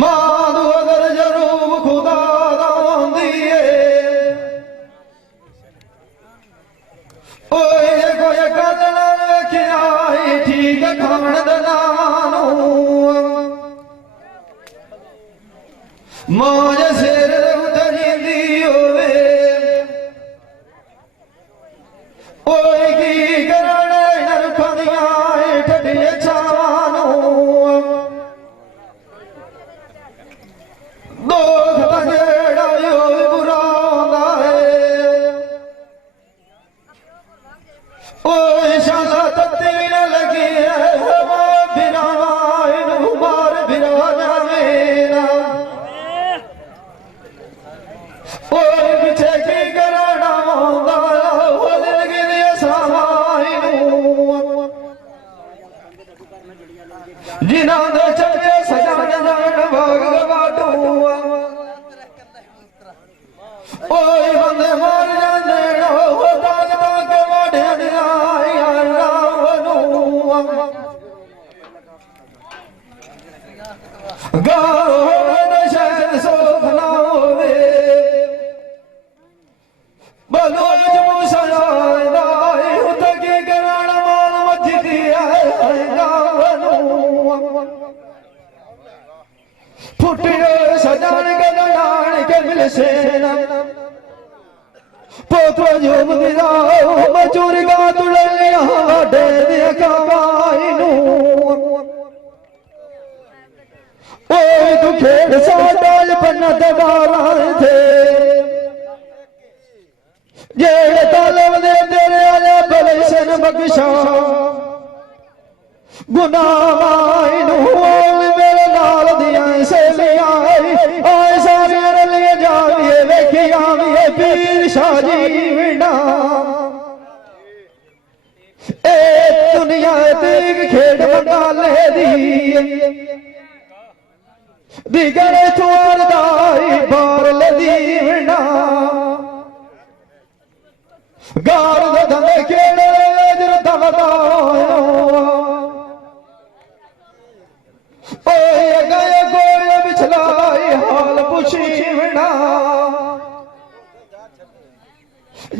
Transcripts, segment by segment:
मां अगर जरूर खुदा कोई कदल रखिया ठीक खाण मां सिर उतरी होवे की करण नरखदिया ठडिए छावानू दोख तगेड़ा यो बुरा है शाला तत्ती न लगी है बिना मार बिरा मेरा पीछे की कराना जिना दे चले सजा भाग बाटू ओए बंदे मार जाने ताक ताक माड़े गाओ शहर सोख ना होवे बलोच मुसलादा उत की कराना माल मजदी फुटियो सजान के लड़ान के मिल सेना पोतो जो मिलाओ मजूर का तुड़लिया दे दिया कमाईनू ओए तू खेड़ साडाल पन्ना दबारा थे जेड़े तालब दे तेरे आले बलेशन बख्शा गुनाह मेरे नाल दिया सहेलियां आए सारे रलिए जाविए वेखिया भी पीर शाह जी विना ए दुनिया तीक खेड़ बंगाले दी गरे थोर दाई बार लदी विना गार दे धंधे खेड़े जर दवदा गए गोले बिछलाई हाल पुछी विना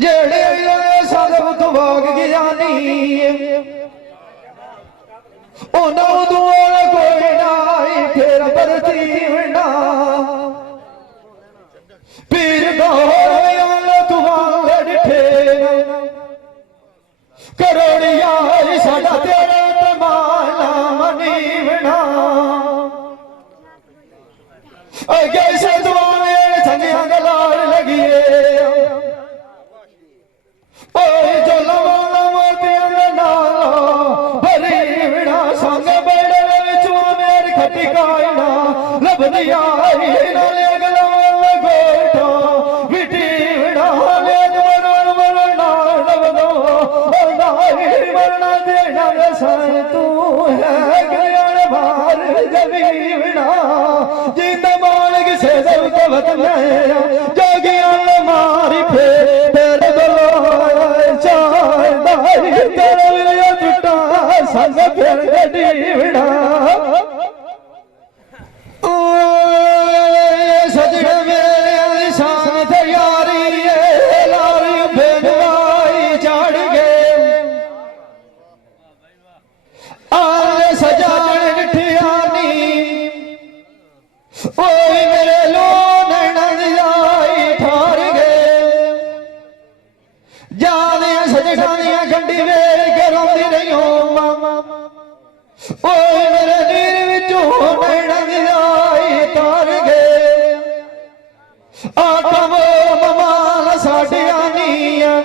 जेड़े सदब तो भाग गया कोई नाई फिर बरती विना पीर तुहार डिठे करोड़िया साडा तेरा तमाना मनी विना कैसे दुआने छंगिया गलाल लगिए जो लवाना मोतिया नाला भरी विना संग बड़े विचों मेर खटी कायना लभदिया नाले गलाल गोठा विटी विना ले मरण मरण लभदो मरना देना वैसा तू है गया भार जबी विना जिंद मालिक से दौलत में जोगिया मारी फेर दलो चार दाई तेरे टूटा संग फिर गड्डी विना सजने मेरे शान तैयारी लारी बेनवाई चढ़ गए आले सजान ठियानी ओए मेरे लो नैना जाई ਆਕਮ ਮਮਾਲ ਸਾਡੀਆਂ ਨੀਆਂ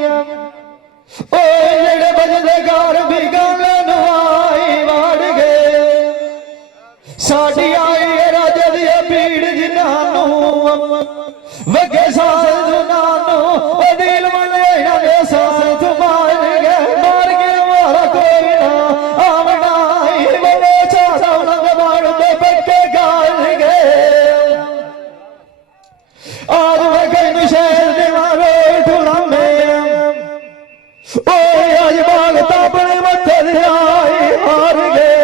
ਓਏ ਜਿਹੜੇ ਬਜਦੇ ਘਰ ਵੀ ਗੱਲ ਨੂੰ ਆਈ ਵੜ ਗਏ ਸਾਡੀ ਆਈ ਰਾਜੇ ਦੀ ਪੀੜ ਜਿਨ੍ਹਾਂ ਨੂੰ ਵਗੇ ਸਾਲ ਜੁਨਾਂ ਨੂੰ ਉਹ ਦਿਲ ਮਲੇ ਇਹਨਾਂ ਦੇ ਸਾਥ ਮਾਰ ਕੇ ਮਾਰਾ ਕੋਈ ਨਾ ਆਵਣਾਈ ਵਵੇ ਚਾਸਾ ਲੰਗ ਮਾਰ ਦੇ ਬੱਕੇ ਗਾਲ ਗਏ आज मैं कहीं शहर दीवारो ठुना में ओए आज बाग तापने मत्थे आई हार गए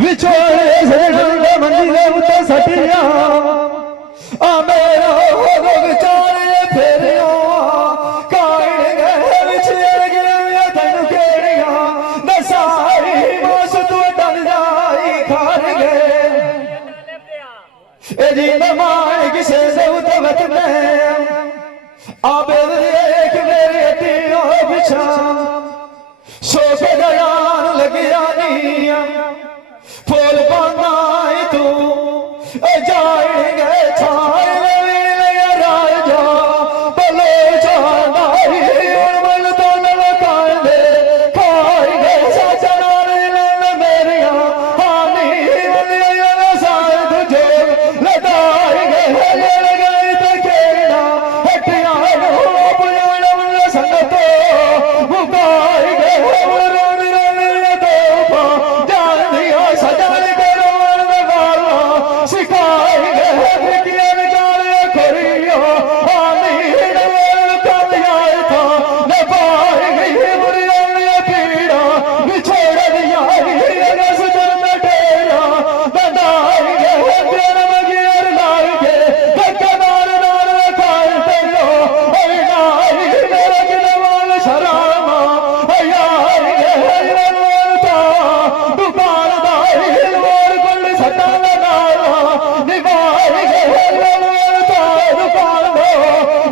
विछोड़े से डंडे मंदिरे उते सटिया आ मेरा हो चारे फेरियो काट गए विछड़ गए धन केड़िया दसारी मोस तू डल जाई खार गए ए जी नमान किसे से उतवत में आबे देख मेरे तीनों बिछा सो के दयान लगिया नीया फूल पाना तू ए जाए गए छाए ले राजा बोले जाना और मन तो ललकार दे खाए गए सजना ले मेरिया हानी ले साथ तुझे लदाई गए तो खेड़ा हटिया अपना संगतो मुकाई गए जान दिया सजान करो सिखाई गए खोरियो आनी कम आए था न पाई गई बुरी पीड़ा बिछोड़ दिया रस जन्म ठेरा बंदाई गए जन्म गिर लाई के धक्केदार नार खाए तेलो ओए नाई मेरा गिरवाल शरामा यार गए था दुकानदारी लोर कुल सटा लगाया निभाई गए था दुकान दो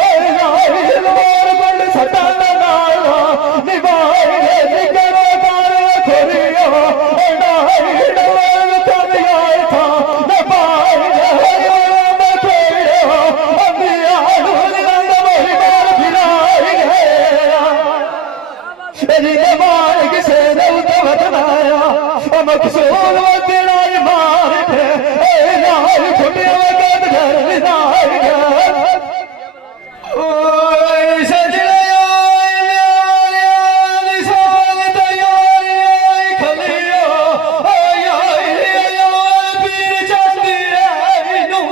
ओए नाई लोर कुल सटा लगाया निभाई गए निकलो कार खोरियो ओए नाई लोर कम आए था न पाई गए मैं खेड़ो अंबिया नंद मोही मार फिराई गए जी नमान किसे ने उतवत नाया मकसूद तेरा मार के ए नाल छुटिया कद घर विदाई गए ओए सजने आए दी सोग तैयारी आई खलियो ओए पीर चंदी आई नू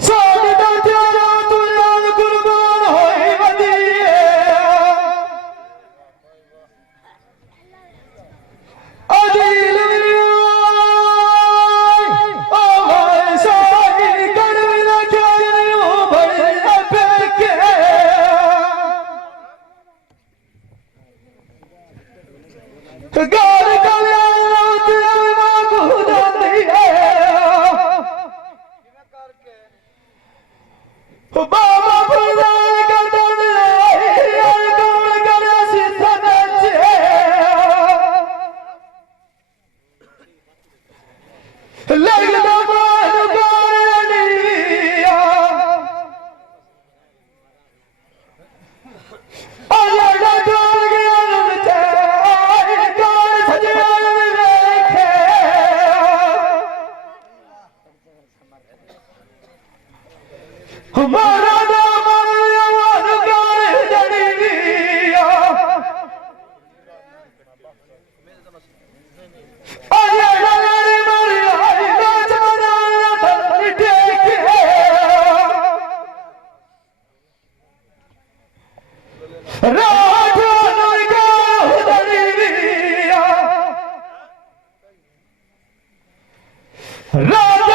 ਸਾਡੇ ਦਾ ਤੇਰਾ ਤੂੰ बाबा फुलदार का दर्द यार कौन करे सीधा नचे लगदा मान गानिया अजड़ा डोल गया नचे कौन सजना देखे हमारा नाम अमन गाने जड़िया अजड़ा मेरी मरिया नाच मनाया धरती टेके राजा नरगा जड़िया राजा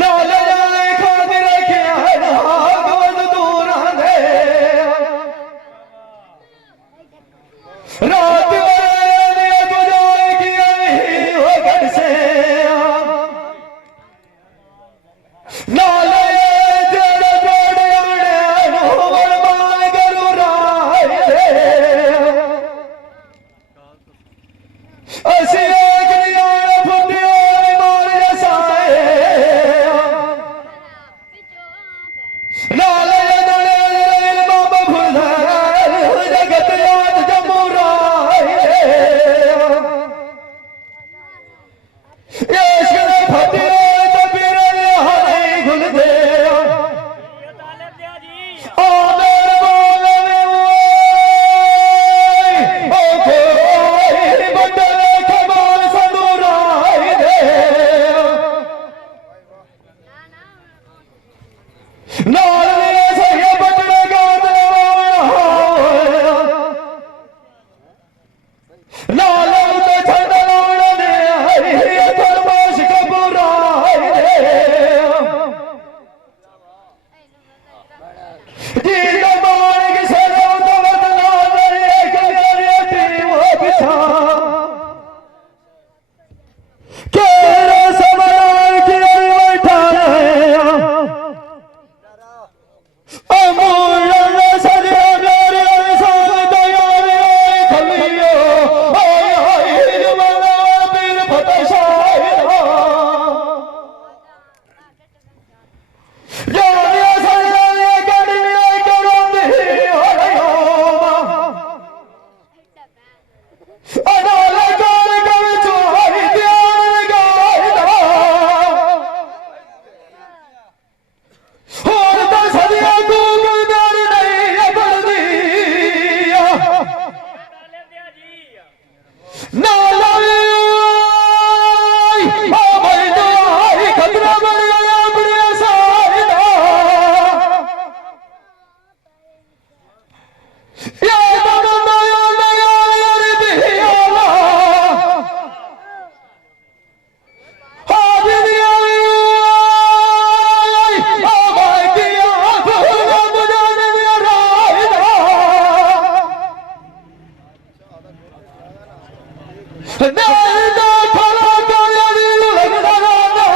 लाल जाने खाद रखिया नाग मजदूरां दे रात में बुझाए किया नहीं हो घर से लाल तेरे जोड़े आने नूर मान करू राय दे असी एक दिया फुटिया मार जसाए लाल जदड़े बाबा फुलदार जगत याद जमुराए इश्क फतिया तबीर हाय गुल दे आदर बोल में ओ कोई बदल कमाल सदुराए दे नाल मेरे सही बचने गात लाल तो छंद लाउण ने हरी फरमाश कबूराए दे जी दबाण की सरो तो बदला दे कलियारे तेरी वो बिछा केरा समरान की बैठा अमूल सदिया मेरे इंसान दयाल खलियो ओए ओए जमाना पीर फतेह शाह जानिया सदिया कड़िया करोंदी हो रहा अनाल काल कव चोरी ध्यान गायदा होर तो सदिया को कोई डर नहीं बढ़दी ना लावी ओ भाई दुआई खतरा बन गया अपने साहिदा या दम या दिया हाजिरिया ओ भाई दिया भूल मुझे दिया राहिदा नैना फला काया नील लगदा गाना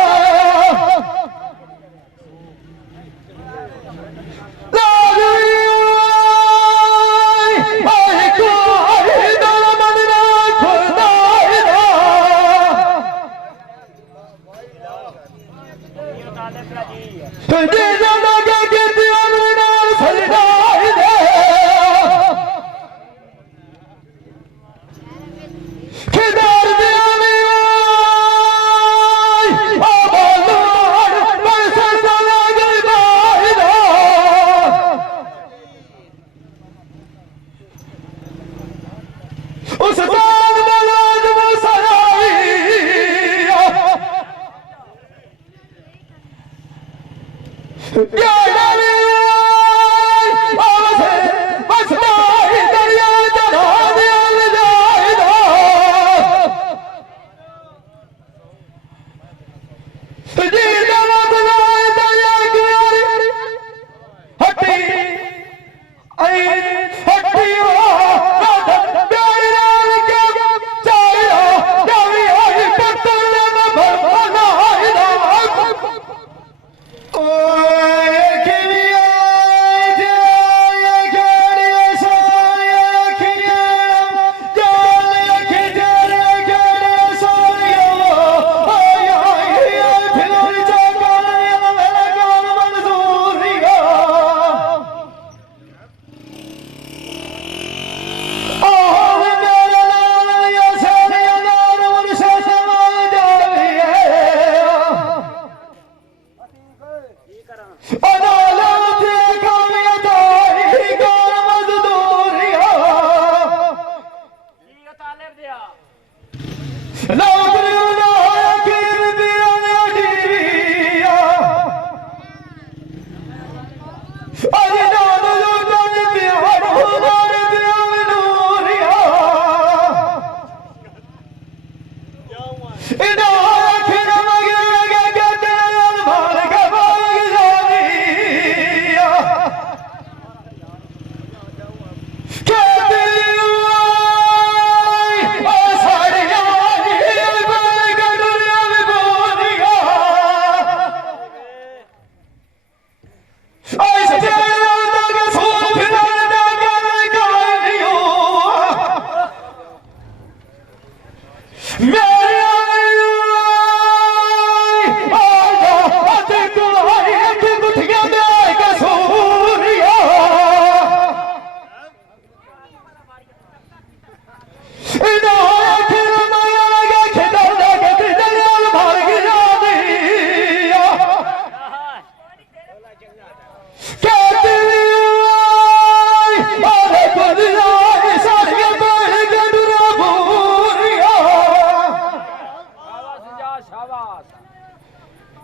लाजवी ओए कोई दल मदना खुदा हिदा जी जाना के कीतियां नाल सजदा दे खिदार दिया ओ बाजार पर सजदा लगे बाहिदा उस दान मलाज वो सराई या नबी आसे बसदाई दरिया चढ़ा दिया जाहिदा जी जवाब लाए दरिया की हटी आई हटी प्यारी लाल के चाहिए जावी आई पत्तल में भरना ओए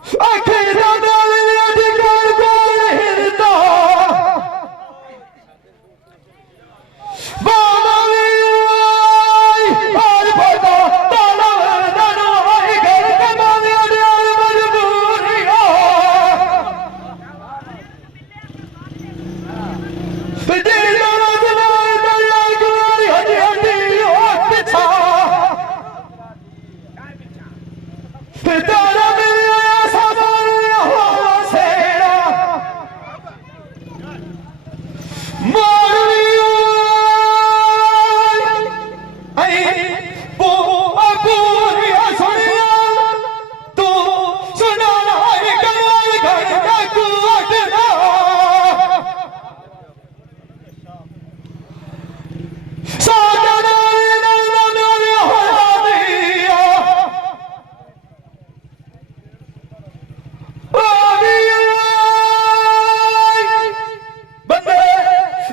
आखिर नाल अधिकार कौन हिरदा बाबा भी और पता ताला दानो आई घर कमाने अड़ियाल मजबूरिया दिल रजवाए दया गुरी हजी हजी वक्त छा तारा मिले सामान हो सेड़ा मोरनी आई बो अबूरी हसनिया तू सुना आई कमाल घर का कुआटना सादा नाली नाला नाली होया दिया बंदे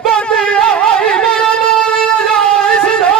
बंदे आई मेरा नाल जाए सिरा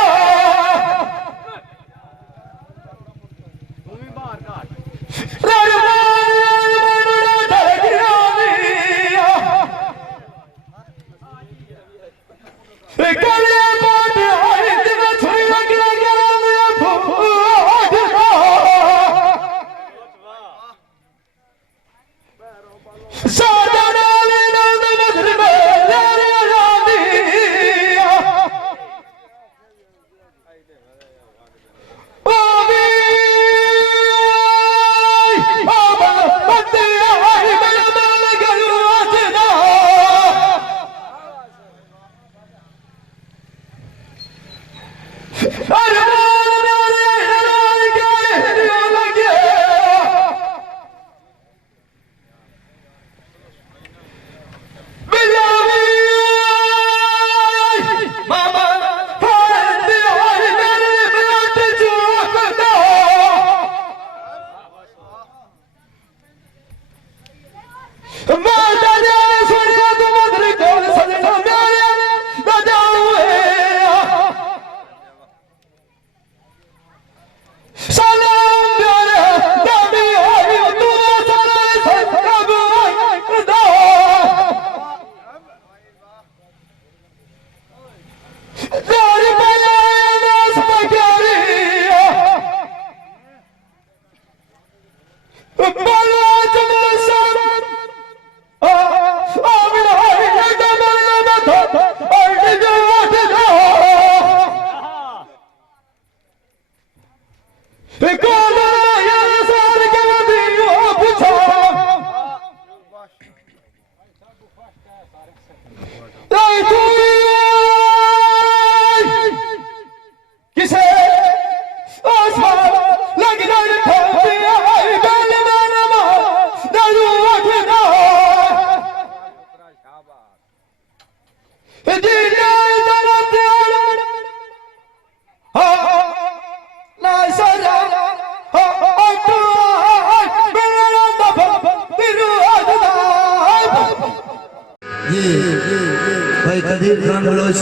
भाई कदीर खान बलोच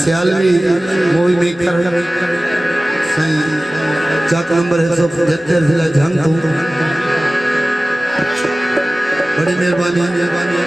सियालवी मूवी मेकर सही चाक नंबर 175 जिला जंग तू बड़ी मेहरबानी।